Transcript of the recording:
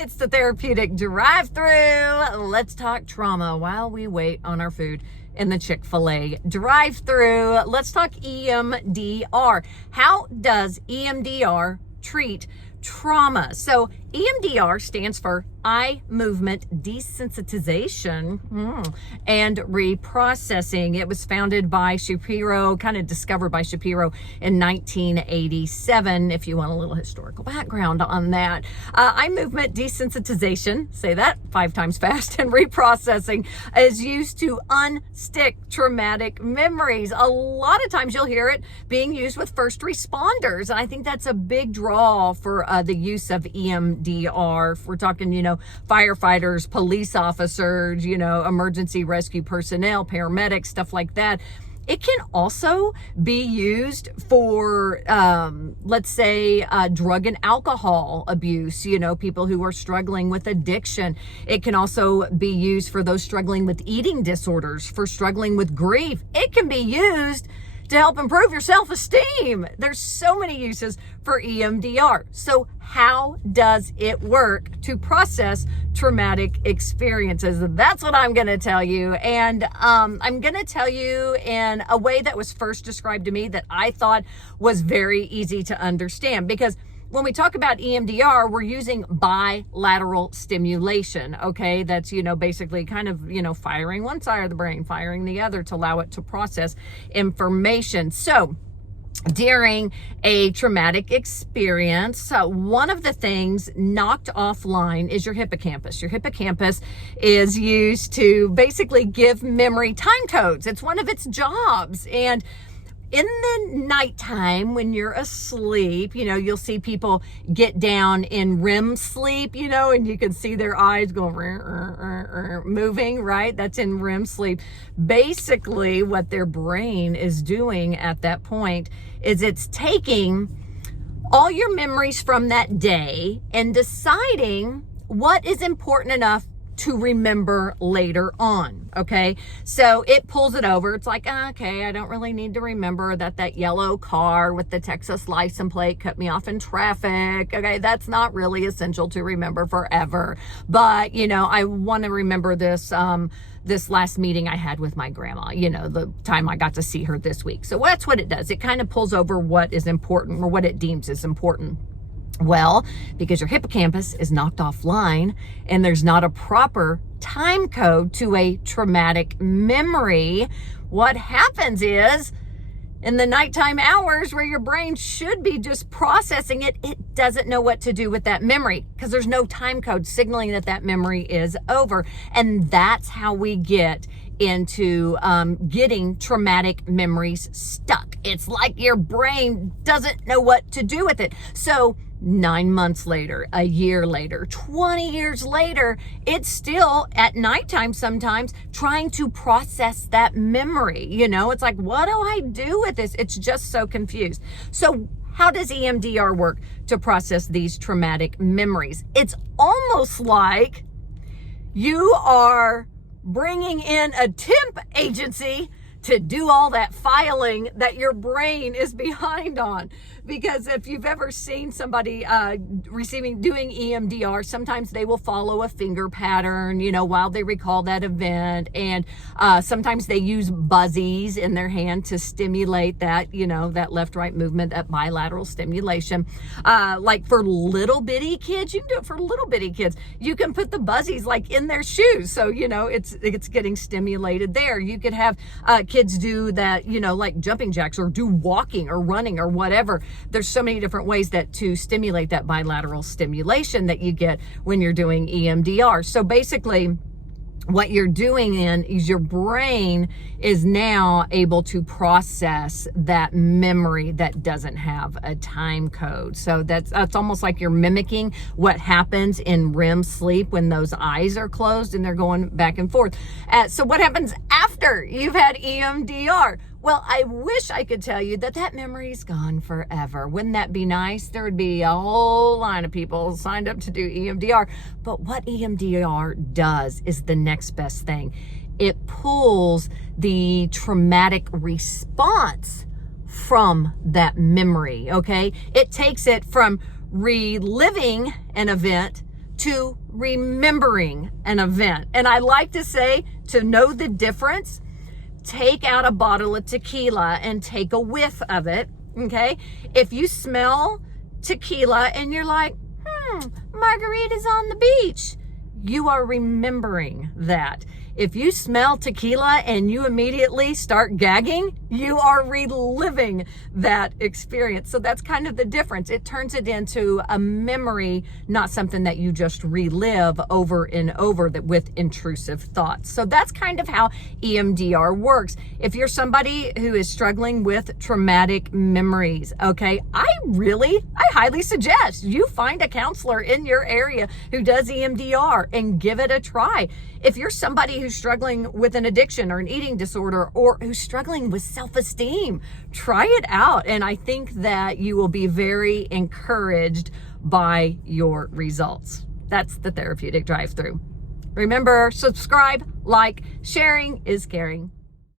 It's the Therapeutic Drive-Thru. Let's talk trauma while we wait on our food in the Chick-fil-A drive-thru. Let's talk EMDR. How does EMDR treat trauma? So EMDR stands for eye movement desensitization and reprocessing. It was founded by Shapiro, kind of discovered by Shapiro in 1987, if you want a little historical background on that. Eye movement desensitization, say that 5 times fast, and reprocessing is used to unstick traumatic memories. A lot of times you'll hear it being used with first responders, and I think that's a big draw for the use of EMDR. If we're talking, firefighters, police officers, emergency rescue personnel, paramedics, stuff like that. It can also be used for, let's say, drug and alcohol abuse, people who are struggling with addiction. It can also be used for those struggling with eating disorders, for struggling with grief. It can be used to help improve your self-esteem. There's so many uses for EMDR. So how does it work to process traumatic experiences? That's what I'm going to tell you. And I'm going to tell you in a way that was first described to me that I thought was very easy to understand. Because when we talk about EMDR, we're using bilateral stimulation, okay? That's, basically kind of, firing one side of the brain, firing the other to allow it to process information. So during a traumatic experience, one of the things knocked offline is your hippocampus. Your hippocampus is used to basically give memory time codes. It's one of its jobs. And in the nighttime, when you're asleep, you'll see people get down in REM sleep, and you can see their eyes going moving, right? That's in REM sleep. Basically, what their brain is doing at that point is it's taking all your memories from that day and deciding what is important enough to remember later on, okay? So it pulls it over. It's like, okay, I don't really need to remember that yellow car with the Texas license plate cut me off in traffic, okay? That's not really essential to remember forever. But, I want to remember this, this last meeting I had with my grandma, the time I got to see her this week. So that's what it does. It kind of pulls over what is important or what it deems is important. Well, because your hippocampus is knocked offline and there's not a proper time code to a traumatic memory, what happens is in the nighttime hours where your brain should be just processing it, it doesn't know what to do with that memory because there's no time code signaling that memory is over. And that's how we get into getting traumatic memories stuck. It's like your brain doesn't know what to do with it. So 9 months later, a year later, 20 years later, it's still at nighttime sometimes trying to process that memory. It's like, what do I do with this? It's just so confused. So how does EMDR work to process these traumatic memories? It's almost like you are bringing in a temp agency to do all that filing that your brain is behind on. Because if you've ever seen somebody doing EMDR, sometimes they will follow a finger pattern, while they recall that event. And sometimes they use buzzies in their hand to stimulate that, that left-right movement, that bilateral stimulation. Like for little bitty kids, you can do it for little bitty kids. You can put the buzzies like in their shoes. So, it's getting stimulated there. You could have kids do that, like jumping jacks or do walking or running or whatever. There's so many different ways to stimulate that bilateral stimulation that you get when you're doing EMDR. So basically, what you're doing then is your brain is now able to process that memory that doesn't have a time code. So that's almost like you're mimicking what happens in REM sleep when those eyes are closed and they're going back and forth. So what happens after you've had EMDR? Well, I wish I could tell you that memory's gone forever. Wouldn't that be nice? There would be a whole line of people signed up to do EMDR. But what EMDR does is the next best thing. It pulls the traumatic response from that memory, okay? It takes it from reliving an event to remembering an event. And I like to say, to know the difference, take out a bottle of tequila and take a whiff of it, okay? If you smell tequila and you're like, margarita's on the beach, you are remembering that. If you smell tequila and you immediately start gagging, you are reliving that experience. So that's kind of the difference. It turns it into a memory, not something that you just relive over and over with intrusive thoughts. So that's kind of how EMDR works. If you're somebody who is struggling with traumatic memories, okay, I highly suggest you find a counselor in your area who does EMDR and give it a try. If you're somebody who's struggling with an addiction or an eating disorder, or who's struggling with self-esteem, try it out. And I think that you will be very encouraged by your results. That's the Therapeutic Drive-Thru. Remember, subscribe, like, sharing is caring.